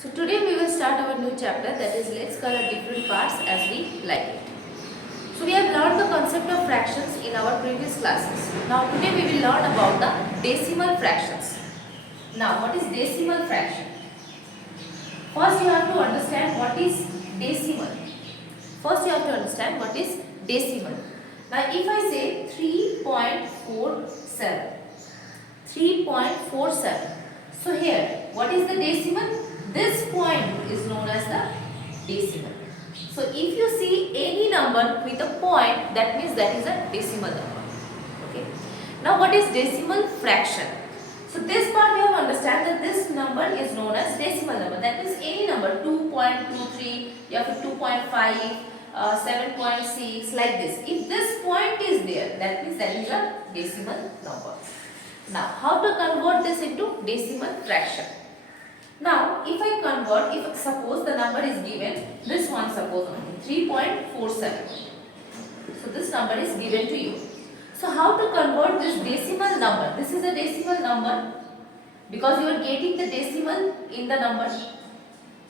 So today we will start our new chapter, that is let's color different parts as we like it. So we have learned the concept of fractions in our previous classes. Now today we will learn about the decimal fractions. Now what is decimal fraction? First you have to understand what is decimal. First you have to understand what is decimal. Now if I say 3.47, 3.47. So here, what is the decimal? This point is known as the decimal. So if you see any number with a point, that means that is a decimal number. Okay. Now what is decimal fraction? So this part we have to understand that this number is known as decimal number. That means any number 2.23, you have 2.5, 7.6 like this. If this point is there, that means that is a decimal number. Now, how to convert this into decimal fraction? Now, if I convert, if suppose the number is given, this one suppose only 3.47. So, this number is given to you. So, how to convert this decimal number? This is a decimal number because you are getting the decimal in the number.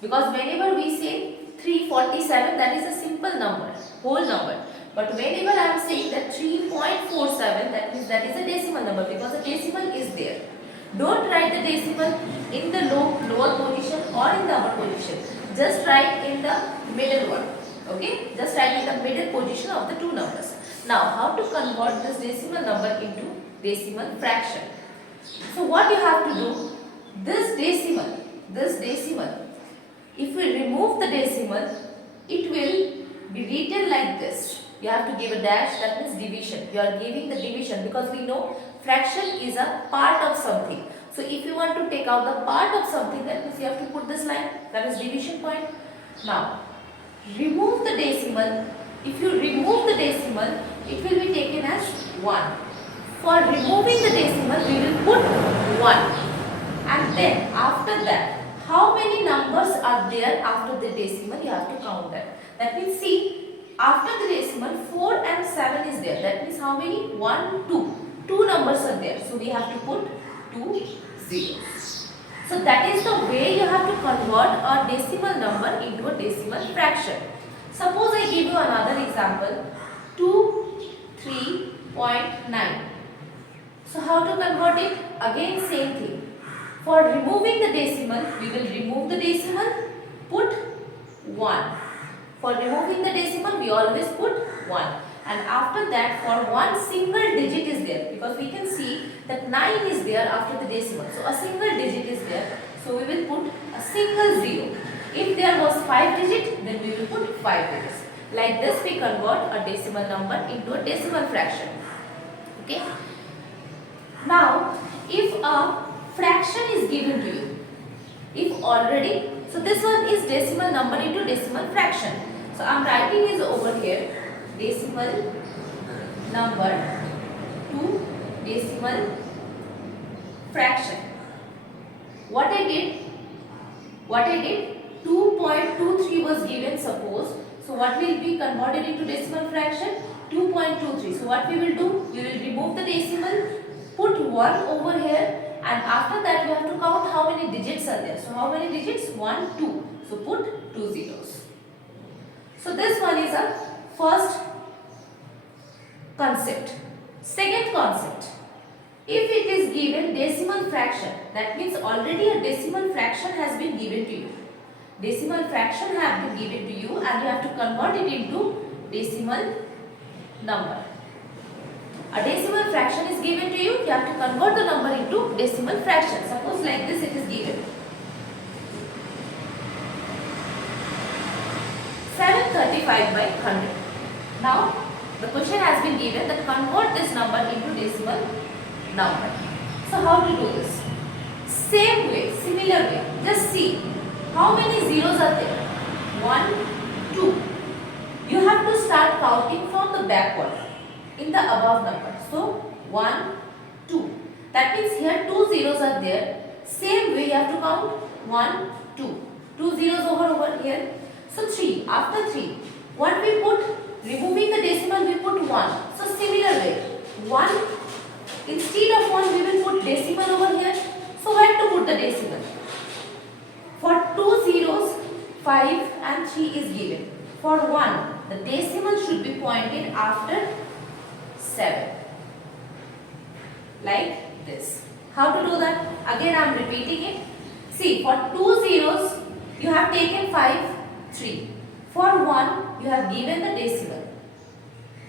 Because whenever we say 347, that is a simple number, whole number. But whenever I am saying that 3.47, that means that is a decimal number because a decimal is there. Don't write the decimal in the lower position or in the upper position. Just write in the middle one. Okay? Just write in the middle position of the two numbers. Now, how to convert this decimal number into decimal fraction? So, what you have to do? This decimal, if we remove the decimal, it will be written like this. You have to give a dash, that means division. You are giving the division because we know fraction is a part of something. So if you want to take out the part of something, that means you have to put this line, that is division point. Now, remove the decimal. If you remove the decimal, it will be taken as 1. For removing the decimal, we will put 1. And then after that, how many numbers are there after the decimal? You have to count that. That means see, after the decimal 4 and 7 is there. That means how many? 1, 2. 2 numbers are there. So we have to put 2 zeros. So that is the way you have to convert a decimal number into a decimal fraction. Suppose I give you another example. 23.9. So how to convert it? Again same thing. For removing the decimal, we will remove the decimal, put 1. For removing the decimal, we always put 1. And after that, for one single digit is there. Because we can see that 9 is there after the decimal. So, a single digit is there. So, we will put a single 0. If there was 5 digit, then we will put 5 digits. Like this, we convert a decimal number into a decimal fraction. Okay. Now, if a fraction is given to you, if already, so this one is decimal number into decimal fraction. So I am writing is over here decimal number to decimal fraction. What I did 2.23 was given suppose. So what will be converted into decimal fraction? 2.23. So what we will do? We will remove the decimal, put 1 over here. And after that, you have to count how many digits are there. So, how many digits? 1, 2. So, put 2 zeros. So, this one is a first concept. Second concept. If it is given decimal fraction, that means already a decimal fraction has been given to you. Decimal fraction have been given to you and you have to convert it into decimal number. A decimal fraction is given to you, you have to convert the number into decimal fraction. Suppose like this it is given. 735 by 100. Now, the question has been given that convert this number into decimal number. So, how to do this? Same way, similar way. Just see how many zeros are there. 1, 2. You have to start counting from the backward in the above number. So, 1, 2. That means here 2 zeros are there. Same way you have to count 1, 2. 2 zeros over here. So, 3. After 3, what we put? Removing the decimal, we put 1. So, similar way. 1, instead of 1, we will put decimal over here. So, where to put the decimal? For 2 5 and 3 is given. For 1, the decimal should be pointed after 7. Like this. How to do that? Again I am repeating it. See, for 2 zeros, you have taken 5, 3. For 1, you have given the decimal.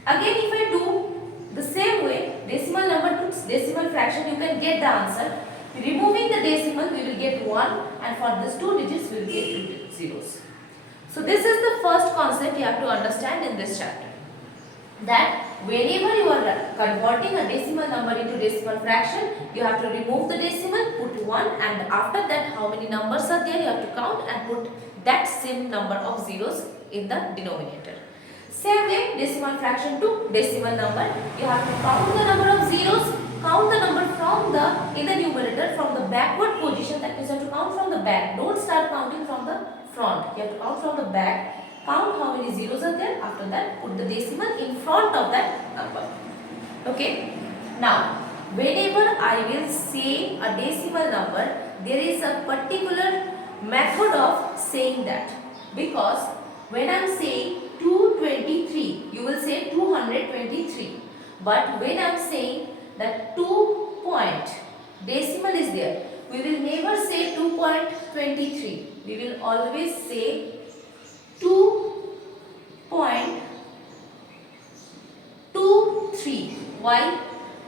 Again, if I do the same way, decimal number to decimal fraction, you can get the answer. Removing the decimal, we will get 1, and for these 2 digits, we will get 2 zeros. So, this is the first concept you have to understand in this chapter. That whenever you are converting a decimal number into decimal fraction, you have to remove the decimal, put 1, and after that, how many numbers are there, you have to count and put that same number of zeros in the denominator. Same way, decimal fraction to decimal number, you have to count the number of zeros, count the number from in the numerator from the backward position, that means you have to count from the back. Don't start counting from the front. You have to count from the back, count how many zeros are there, after that put the decimal in front of that number. Okay. Now, whenever I will say a decimal number, there is a particular method of saying that, because when I am saying 223, you will say 223, but when I am saying that 2 point decimal is there, we will never say 2.23, we will always say 2.23. Why?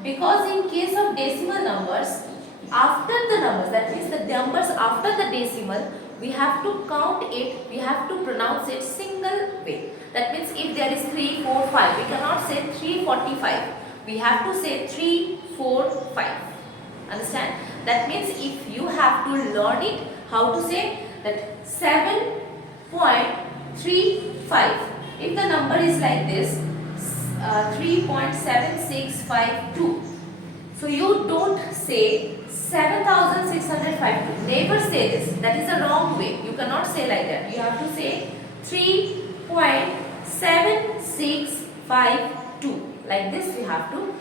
Because in case of decimal numbers, after the numbers, that means the numbers after the decimal, we have to count it, we have to pronounce it single way. That means if there is 3, 4, 5, we cannot say 345. We have to say 3, 4, 5. Understand? That means if you have to learn it, how to say that 7.35. If the number is like this, 3.7652. So you don't say 7652. Never say this. That is the wrong way. You cannot say like that. You have to say 3.7652. Like this you have to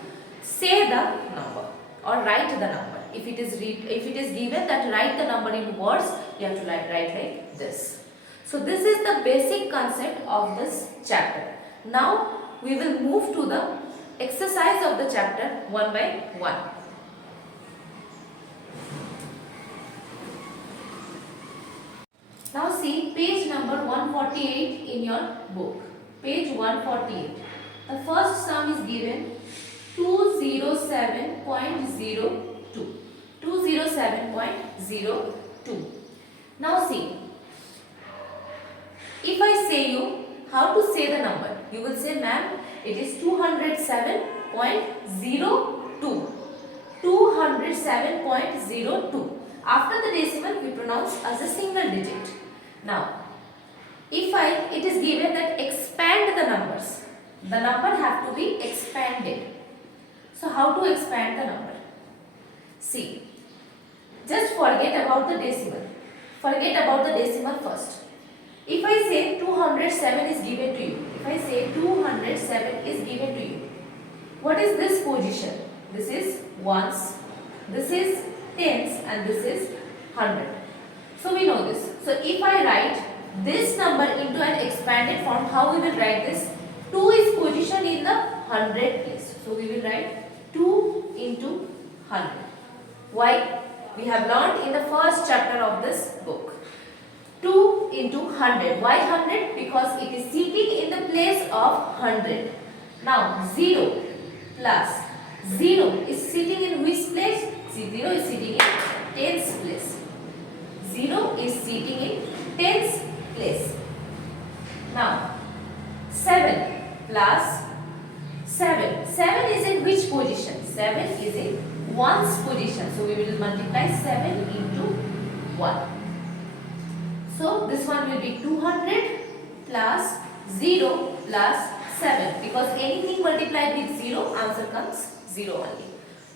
say the number or write the number. If it is given that write the number in words, you have to write like this. So this is the basic concept of this chapter. Now we will move to the exercise of the chapter one by one. Now see page number 148 in your book. Page 148. The first sum is given 207.02. 207.02. Now see, if I say you how to say the number, you will say, ma'am, it is 207.02. 207.02. After the decimal, we pronounce as a single digit. Now, if it is given that expand the numbers, the number have to be expanded. So, how to expand the number? See, just forget about the decimal. Forget about the decimal first. If I say 207 is given to you, if I say 207 is given to you, what is this position? This is ones, this is tens, and this is 100. So we know this. So if I write this number into an expanded form, how we will write this? 2 is positioned in the 100 place. So we will write 2 into 100. Why? We have learned in the first chapter of this book. 2 into 100. Why 100? Because it is sitting in the place of 100. Now 0 plus 0 is sitting in which place? 0 is sitting in tens place. 0 is sitting in tens place. Now 7 plus 7. 7 is in which position? 7 is in ones position. So we will multiply 7 into 1. So this one will be 200 plus 0 plus 7, because anything multiplied with 0, answer comes 0 only.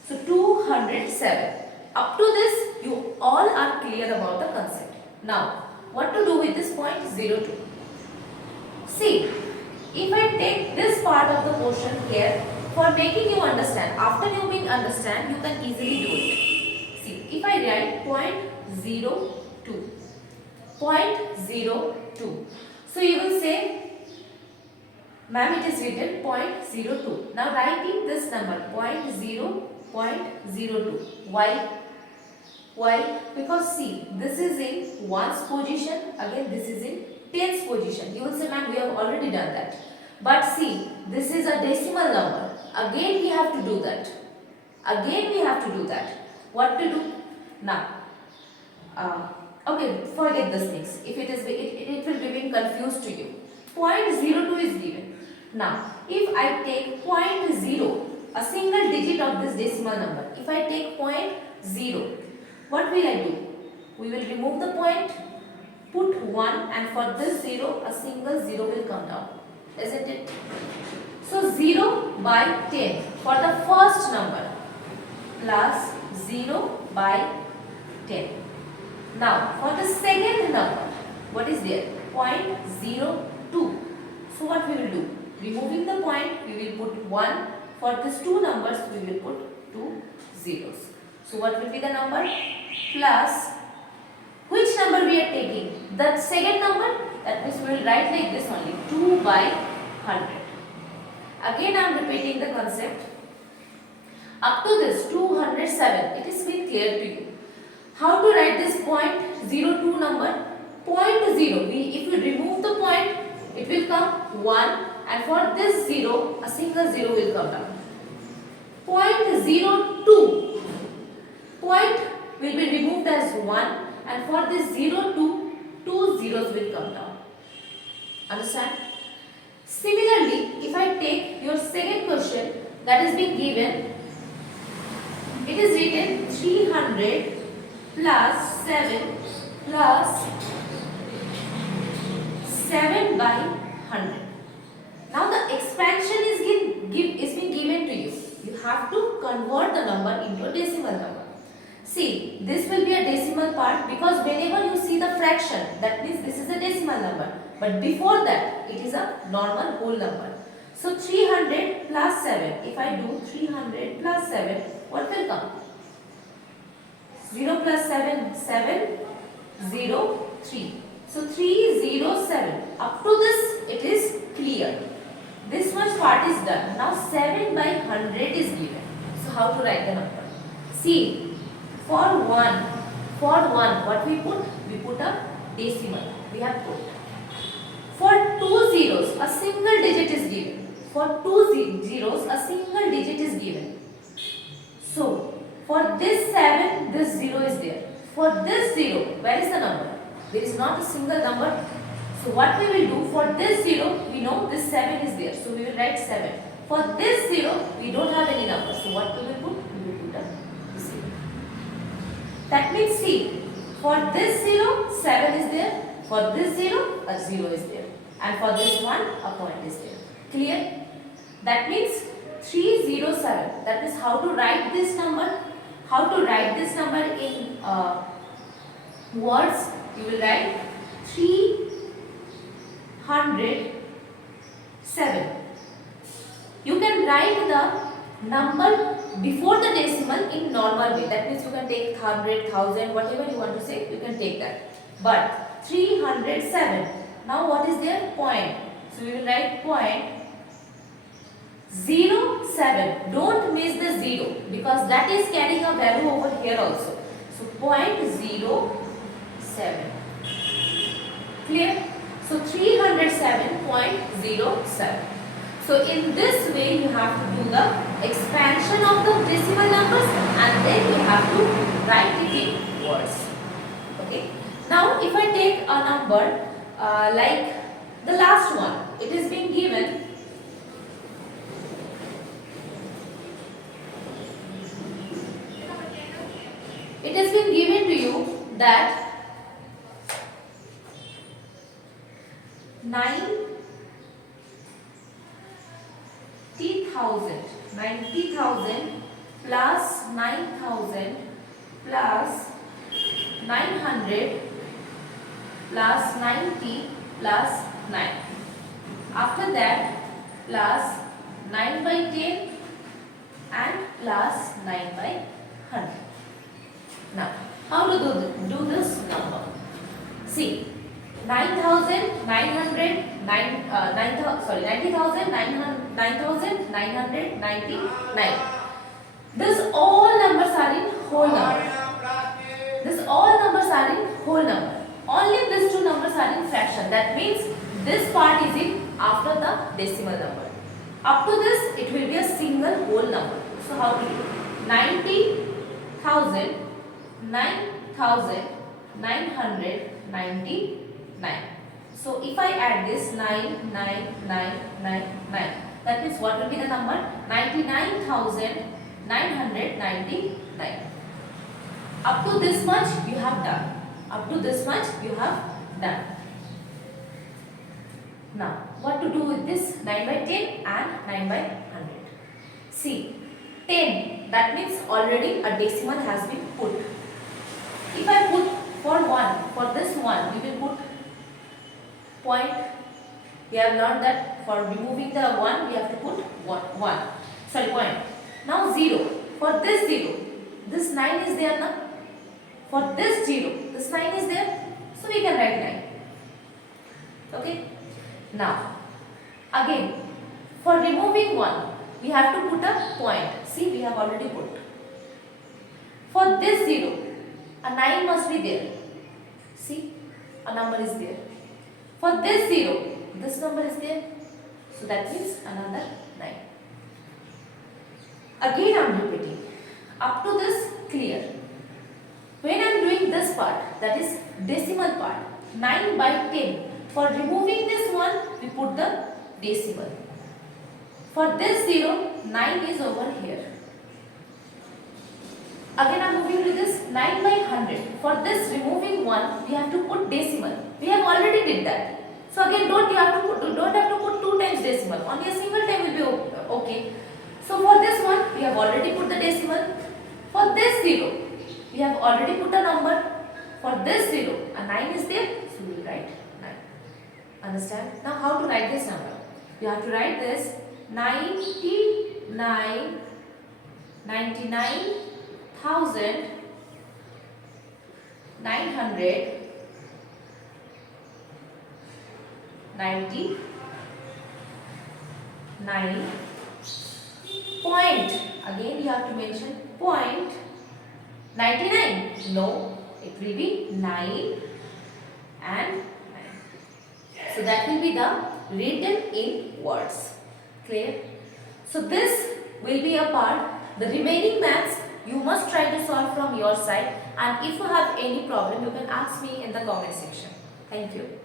So 207. Up to this, you all are clear about the concept. Now, what to do with this point 02? See, if I take this part of the portion here for making you understand, after you will understand, you can easily do it. See, if I write point 02. 0.02. So you will say, ma'am, it is written 0.02. Now writing this number 0.02. Why? Why? Because see, this is in ones position, again this is in tens position. You will say, ma'am, we have already done that. But see, this is a decimal number. Again we have to do that. Again we have to do that. What to do? Now, okay, forget these things. If it is, it will be being confused to you. 0.02 is given. Now, if I take 0.0, a single digit of this decimal number, if I take 0.0, what will I do? We will remove the point, put 1, and for this 0, a single 0 will come down. Isn't it? So 0 by 10 for the first number plus 0 by 10. Now for the second number, what is there? 0.02. So what we will do? Removing the point, we will put 1. For these two numbers, we will put 2 zeros. So what will be the number? Plus, which number we are taking? The second number, that means we will write like this only, 2 by 100. Again I am repeating the concept. Up to this 207, it is been clear to you. How to write this 0.02 number? 0.0, if you remove the point, it will come 1, and for this 0, a single 0 will come down. 0.02, point will be removed as 1, and for this 02, 2 zeros will come down. Understand? Similarly, if I take your second question that is being given, it is written 300 plus 7 plus 7 by 100. Now the expansion is being given to you. You have to convert the number into a decimal number. See, this will be a decimal part because whenever you see the fraction, that means this is a decimal number. But before that, it is a normal whole number. So 300 plus 7. If I do 300 plus 7, what will come? 0 plus 7, 7, 0, 3. So 307. Up to this, it is clear. This much part is done. Now 7 by 100 is given. So how to write the number? See, for 1, what we put? We put a decimal. We have put. For 2 zeros, a single digit is given. For 2 zeros, a single digit is given. So, for this 7, this 0 is there. For this 0, where is the number? There is not a single number. So, what we will do, for this 0, we know this 7 is there. So, we will write 7. For this 0, we don't have any number. So, what we will put? We will put a 0. That means, see, for this 0, 7 is there. For this 0, a 0 is there. And for this one, a point is there. Clear? That means 307. That is how to write this number. How to write this number in words? You will write 307. You can write the number before the decimal in normal way. That means you can take 100, 1000, whatever you want to say, you can take that. But 307. Now what is there? Point. So we will write point 07. Don't miss the 0 because that is carrying a value over here also. So point 07. Clear? So 307.07. So in this way you have to do the expansion of the decimal numbers and then you have to write it in words. Okay. Now if I take a number like the last one, it is being given to you that 90,000 plus 9,000 plus 900 plus 90 plus 9. After that, plus 9 by 10 and plus 9 by 100. Now, how to do this number? See, 90,999. These all numbers are in whole number. These all numbers are in whole number. Only these two numbers are in fraction. That means this part is in after the decimal number. Up to this, it will be a single whole number. So how to do? 9,999. So if I add this 99999, that means what will be the number? 99,999. Up to this much you have done. Up to this much you have done. Now what to do with this 9 by 10 and 9 by 100? See, 10, that means already a decimal has been put. If I put for 1, for this 1 we will put point. We have learned that for removing the 1 we have to put point. Now 0, for this 0, this 9 is there now. For this 0, this 9 is there, so we can write 9. Okay. Now again, for removing 1 we have to put a point. See, we have already put. For this 0, a 9 must be there. See, a number is there. For this 0, this number is there. So that means another 9. Again I am repeating. Up to this clear. When I am doing this part, that is decimal part, 9 by 10. For removing this one, we put the decimal. For this 0, 9 is over here. Again I am moving to this 9 by 100. For this removing 1, we have to put decimal. We have already did that. So again don't have to put 2 times decimal. Only a single time will be okay. So for this one, we have already put the decimal. For this 0, we have already put a number. For this 0, a 9 is there, so we will write 9. Understand? Now how to write this number? You have to write this 99,999. Point. Again you have to mention point. 99. No, it will be 9 and 9. So that will be the written in words. Clear? So this will be a part. The remaining maths you must try to solve from your side, and if you have any problem you can ask me in the comment section. Thank you.